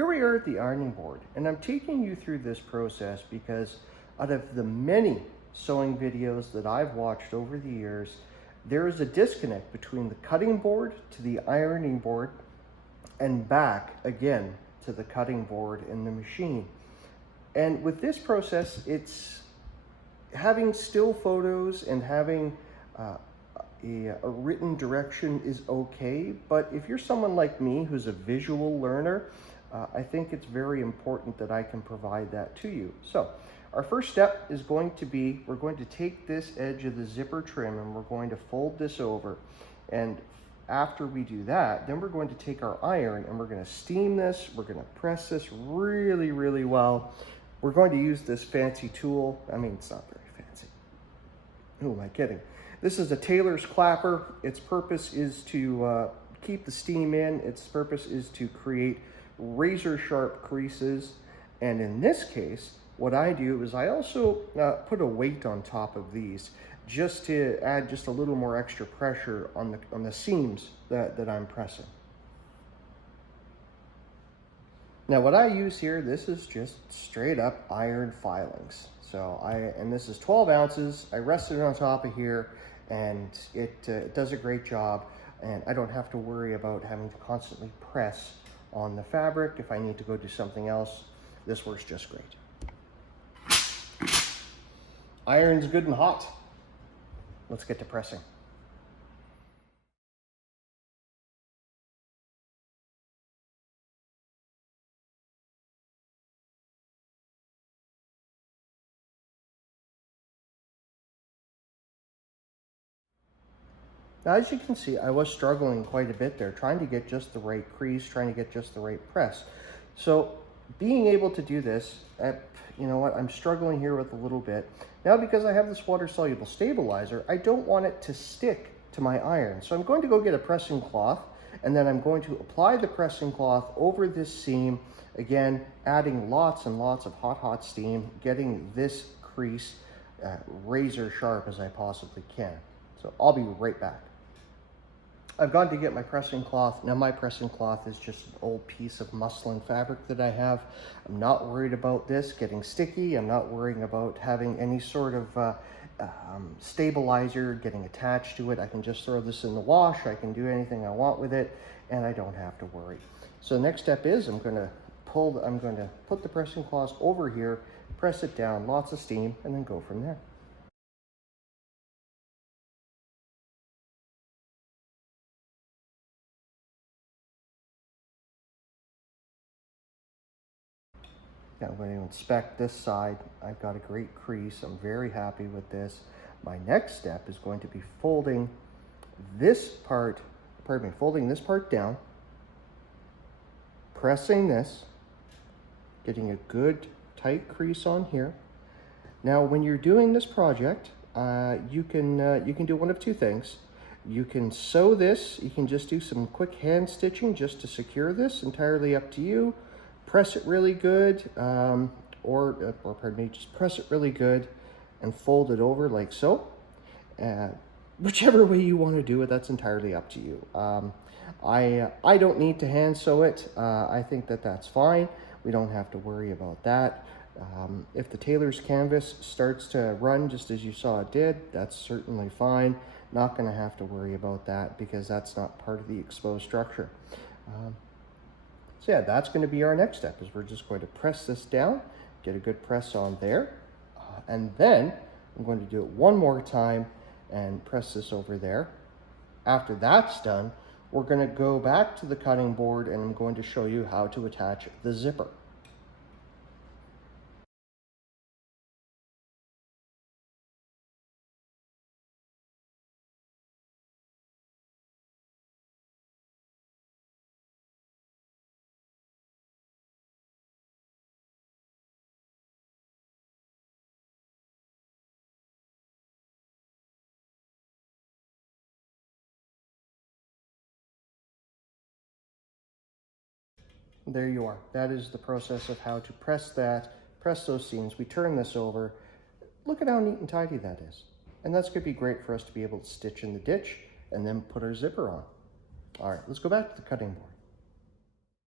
Here we are at the ironing board, and I'm taking you through this process because out of the many sewing videos that I've watched over the years, there is a disconnect between the cutting board to the ironing board and back again to the cutting board and the machine. And with this process, it's having still photos and having a written direction is okay, but if you're someone like me who's a visual learner, I think it's very important that I can provide that to you. So our first step is going to be, we're going to take this edge of the zipper trim and we're going to fold this over. And after we do that, then we're going to take our iron and we're going to steam this. We're going to press this really, really well. We're going to use this fancy tool. I mean, it's not very fancy. Who am I kidding? This is a Taylor's clapper. Its purpose is to keep the steam in. Its purpose is to create razor sharp creases. And in this case, what I do is I also put a weight on top of these just to add just a little more extra pressure on the seams that I'm pressing. Now what I use here, this is just straight up iron filings. So and this is 12 ounces. I rest it on top of here and it does a great job, and I don't have to worry about having to constantly press on the fabric. If I need to go do something else, this works just great. Iron's good and hot. Let's get to pressing. Now, as you can see, I was struggling quite a bit there, trying to get just the right crease, trying to get just the right press. So being able to do this, you know what, I'm struggling here with a little bit. Now, because I have this water-soluble stabilizer, I don't want it to stick to my iron. So I'm going to go get a pressing cloth, and then I'm going to apply the pressing cloth over this seam, again, adding lots and lots of hot steam, getting this crease razor sharp as I possibly can. So I'll be right back. I've gone to get my pressing cloth. Now my pressing cloth is just an old piece of muslin fabric that I have. I'm not worried about this getting sticky. I'm not worrying about having any sort of stabilizer getting attached to it. I can just throw this in the wash. I can do anything I want with it, and I don't have to worry. So the next step is I'm going to put the pressing cloth over here, press it down, lots of steam, and then go from there. Now I'm going to inspect this side. I've got a great crease. I'm very happy with this. My next step is going to be folding this part down, pressing this, getting a good tight crease on here. Now when you're doing this project, you can do one of two things. You can sew this. You can just do some quick hand stitching just to secure this, entirely up to you. Press it really good, or pardon me, just press it really good and fold it over like so. Whichever way you want to do it, that's entirely up to you. I don't need to hand sew it. I think that's fine. We don't have to worry about that. If the Taylor's canvas starts to run just as you saw it did, that's certainly fine. Not going to have to worry about that because that's not part of the exposed structure. So yeah, that's going to be our next step, is we're just going to press this down, get a good press on there, and then I'm going to do it one more time and press this over there. After that's done, we're going to go back to the cutting board and I'm going to show you how to attach the zipper. There you are. That is the process of how to press those seams. We turn this over. Look at how neat and tidy that is. And that's going to be great for us to be able to stitch in the ditch and then put our zipper on. All right, let's go back to the cutting board.